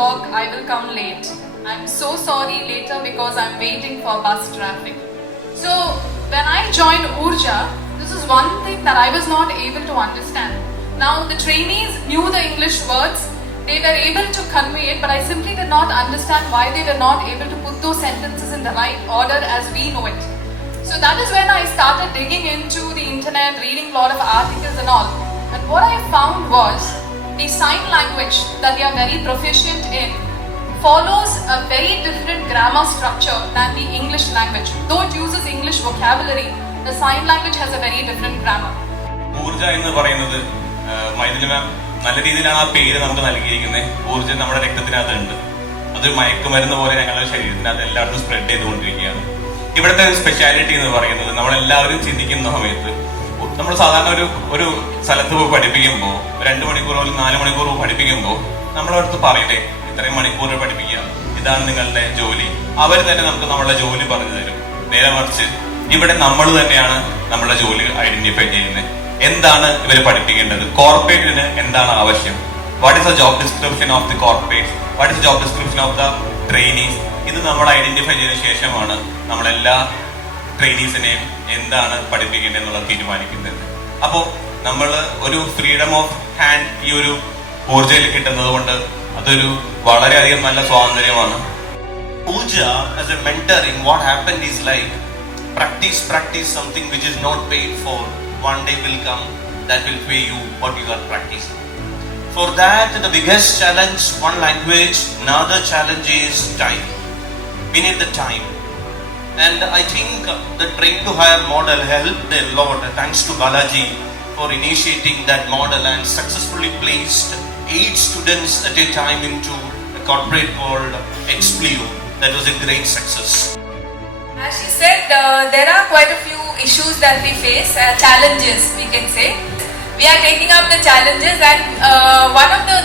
o'clock, I will come late. I'm so sorry later because I'm waiting for bus traffic. So when I joined Oorjja, this is one thing that I was not able to understand. Now the trainees knew the English words, they were able to convey it, but I simply did not understand why they were not able to put those sentences in the right order as we know it. So that is when I started digging into the internet, reading a lot of articles and all. And what I found was the sign language that we are very proficient in follows a very different grammar structure than the English language. Though it uses English vocabulary, the sign language has a very different grammar. ഊർജ എന്ന് പറയുന്നത് മൈഥിലി മാം നല്ല രീതിയിലാണ് ആ പേര് നമുക്ക് നൽകിയിരിക്കുന്നത്. ഊർജ്ജം നമ്മുടെ രക്തത്തിനകത്തുണ്ട്. അതൊരു മയക്കുമരുന്ന് പോലെ ഞങ്ങളുടെ ശരീരത്തിനകത്ത് എല്ലായിടത്തും സ്പ്രെഡ് ചെയ്തുകൊണ്ടിരിക്കുകയാണ്. ഇവിടുത്തെ സ്പെഷ്യാലിറ്റി എന്ന് പറയുന്നത് നമ്മളെല്ലാവരും ചിന്തിക്കുന്ന സമയത്ത് നമ്മൾ സാധാരണ ഒരു സ്ഥലത്ത് പോയി പഠിപ്പിക്കുമ്പോൾ 2 മണിക്കൂറോ അല്ലെങ്കിൽ 4 മണിക്കൂറോ പഠിപ്പിക്കുമ്പോൾ നമ്മളടുത്ത് പറയില്ലേ ഇത്രയും മണിക്കൂർ പഠിപ്പിക്കുക, ഇതാണ് നിങ്ങളുടെ ജോലി. അവർ തന്നെ നമുക്ക് നമ്മളുടെ ജോലി പറഞ്ഞു തരും. നേരെ മറിച്ച് ഇവിടെ നമ്മൾ തന്നെയാണ് നമ്മളുടെ ജോലി ഐഡന്റിഫൈ ചെയ്യുന്നത്. എന്താണ് ഇവർ പഠിപ്പിക്കേണ്ടത്, കോർപ്പറേറ്റിന് എന്താണ് ആവശ്യം, what is the job description of the corporate, what is job description of the trainees. ഇത് നമ്മൾ ഐഡന്റിഫൈ ചെയ്ത ശേഷമാണ് നമ്മളെല്ലാ ട്രെയിനീസിനെയും എന്താണ് പഠിപ്പിക്കേണ്ടത് എന്നുള്ളത് തീരുമാനിക്കുന്നത്. അപ്പോൾ നമ്മൾ ഒരു ഫ്രീഡം ഓഫ് ഹാൻഡ് ഈ ഒരു ഊർജയിൽ കിട്ടുന്നത് കൊണ്ട് അതൊരു വളരെയധികം നല്ല സ്വാതന്ത്ര്യമാണ്. Oorjja as a mentoring, what happened is like practice something which is not paid for. One day will come that will pay you what you are practicing. For that, the biggest challenge, one language, another challenge is time. We need the time. And I think the train to hire model helped a lot, thanks to Balaji for initiating that model and successfully placed 8 students at a time into a corporate called Explio. That was a great success. As she said, there are quite a few issues that we face, challenges we can say. We are taking up the challenges, and one of the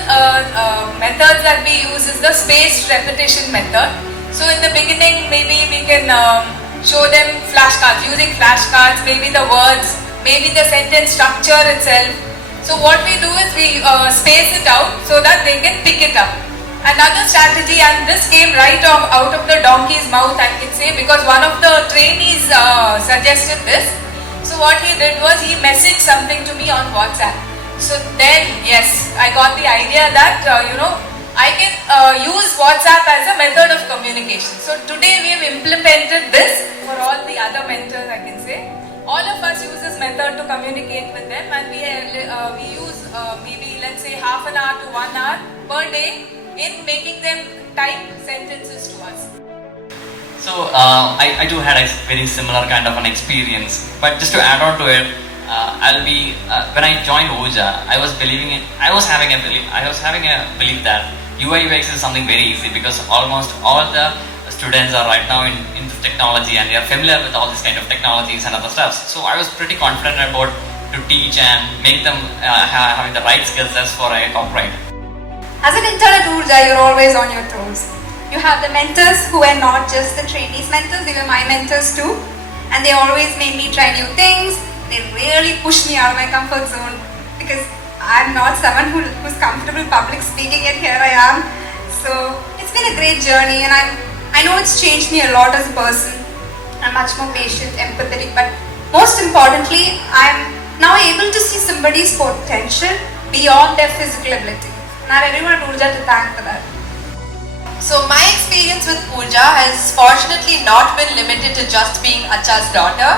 methods that we use is the spaced repetition method. So in the beginning, maybe we can show them flashcards, using flashcards, maybe the words, maybe the sentence structure itself. So what we do is we space it out so that they can pick it up. Another strategy, and this came right out of the donkey's mouth, I can say, because one of the trainees suggested this. So what he did was he messaged something to me on WhatsApp. So then, yes, I got the idea that, I can use WhatsApp as a method of communication. So today we have implemented this for all the other mentors, I can say. All of us use this method to communicate with them, and we use maybe let's say half an hour to 1 hour per day in making them type sentences to us. So I too had a very similar kind of an experience, but just to add on to it, when I joined Oorjja, I was having a belief that UI UX is something very easy because almost all the students are right now in technology and they are familiar with all these kind of technologies and other stuff. So I was pretty confident about to teach and make them having the right skill sets for a corporate. As an intern at Oorjja, you're always on your toes. You have the mentors who were not just the trainees mentors, they were my mentors too. And they always made me try new things. They really pushed me out of my comfort zone because I'm not someone who's comfortable public speaking, yet here I am. So it's been a great journey, and I know it's changed me a lot as a person. I'm much more patient, empathetic, but most importantly, I'm now able to see somebody's potential beyond their physical ability. And I really want Oorjja to thank for that. So my experience with Oorjja has fortunately not been limited to just being Acha's daughter.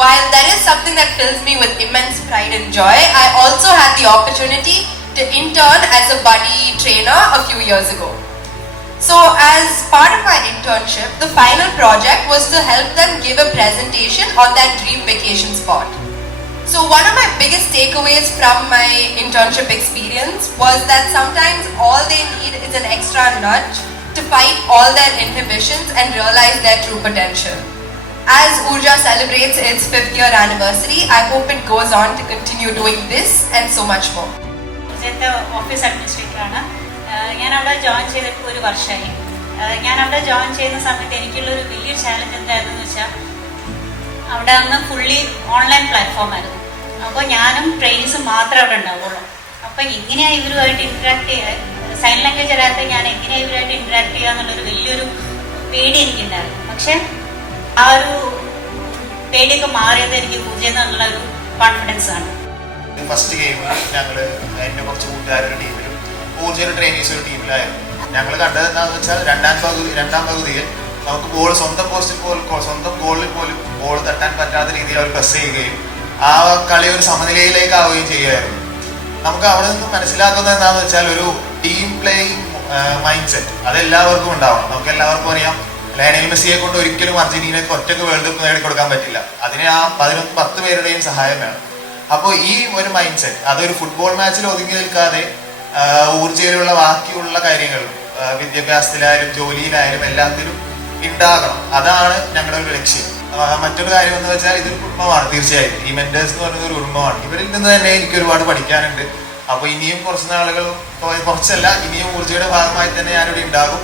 While there is something that fills me with immense pride and joy, I also had the opportunity to intern as a buddy trainer a few years ago. So as part of my internship, the final project was to help them give a presentation on their dream vacation spot. So one of my biggest takeaways from my internship experience was that sometimes all they need is an extra nudge to fight all their inhibitions and realize their true potential. As Oorjja celebrates its 5th year anniversary, I hope it goes on to continue doing this and so much more. Office അഡ്മിനിസ്ട്രേറ്ററാണ്. ഞാൻ അവിടെ ജോയിൻ ചെയ്തിട്ട് 1 വർഷമായി. ഞാൻ അവിടെ ജോയിൻ ചെയ്യുന്ന സമയത്ത് എനിക്കുള്ളൊരു വലിയൊരു ചാലഞ്ച് എന്തായിരുന്നു വെച്ചാൽ അവിടെ അന്ന് ഫുള്ളി ഓൺലൈൻ പ്ലാറ്റ്ഫോം ആയിരുന്നു. അപ്പോൾ ഞാനും ട്രെയിനീസും മാത്രമേ അവിടെ ഉണ്ടാവുള്ളൂ. അപ്പം എങ്ങനെയാണ് ഇവരുമായിട്ട് ഇൻട്രാക്ട് സൈൻ ലാംഗ്വേജ് അറിയാത്ത ഞാൻ എങ്ങനെ ഇവരായിട്ട് ഇന്ററാക്ട് ചെയ്യുക എന്നുള്ളൊരു വലിയൊരു പേടി എനിക്കുണ്ടായിരുന്നു. പക്ഷെ ആ ഒരു പേടിയൊക്കെ മാറിയത് എനിക്ക് ഊർജ്ജ എന്നുള്ള ഒരു കോൺഫിഡൻസ് ആണ്. ഫസ്റ്റ് ഗെയിം ഞങ്ങൾ എൻ്റെ കുറച്ച് കൂട്ടുകാരുടെ ടീമിലും ഊർജ്ജയുടെ ട്രെയിനീസ് ഒരു ടീമിലായിരുന്നു. ഞങ്ങൾ കണ്ടത് എന്താണെന്ന് വെച്ചാൽ രണ്ടാം പകുതിയിൽ നമുക്ക് ബോൾ സ്വന്തം പോസ്റ്റിൽ പോലും സ്വന്തം ഗോളിൽ പോലും ബോൾ തട്ടാൻ പറ്റാത്ത രീതിയിൽ അവർ പ്രസ് ചെയ്യുകയും ആ കളി ഒരു സമനിലയിലേക്ക് ആവുകയും ചെയ്യുമായിരുന്നു. നമുക്ക് അവിടെ നിന്ന് മനസ്സിലാക്കുന്നത് എന്താണെന്ന് വെച്ചാൽ ഒരു ടീം പ്ലേയിങ് മൈൻഡ് സെറ്റ് അതെല്ലാവർക്കും ഉണ്ടാവണം. നമുക്ക് എല്ലാവർക്കും അറിയാം ലയണൽ മെസ്സിയെ കൊണ്ട് ഒരിക്കലും അർജന്റീനയ്ക്ക് ഒറ്റയ്ക്ക് വേൾഡ് കപ്പ് നേടിക്കൊടുക്കാൻ പറ്റില്ല. അതിന് ആ 10 പേരുടെയും സഹായം വേണം. അപ്പോൾ ഈ ഒരു മൈൻഡ് സെറ്റ് അതൊരു ഫുട്ബോൾ മാച്ചിൽ ഒതുങ്ങി നിൽക്കാതെ ഊർജ്ജയിലുള്ള ബാക്കിയുള്ള കാര്യങ്ങൾ വിദ്യാഭ്യാസത്തിലായാലും ജോലിയിലായാലും എല്ലാത്തിലും ഉണ്ടാകണം. അതാണ് ഞങ്ങളുടെ ഒരു ലക്ഷ്യം. മറ്റൊരു കാര്യം എന്ന് വെച്ചാൽ ഇതൊരു കുടുംബമാണ്. തീർച്ചയായും ഈ മെന്റേഴ്സ് എന്ന് പറയുന്നത് ഒരു കുടുംബമാണ്. ഇവരിൽ നിന്ന് തന്നെ എനിക്ക് ഒരുപാട് പഠിക്കാനുണ്ട്. അപ്പോൾ ഇനിയും കുറച്ച് നാളുകൾ, കുറച്ചല്ല, ഇനിയും ഊർജ്ജയുടെ ഭാഗമായി തന്നെ ഞാനിവിടെ ഉണ്ടാകും.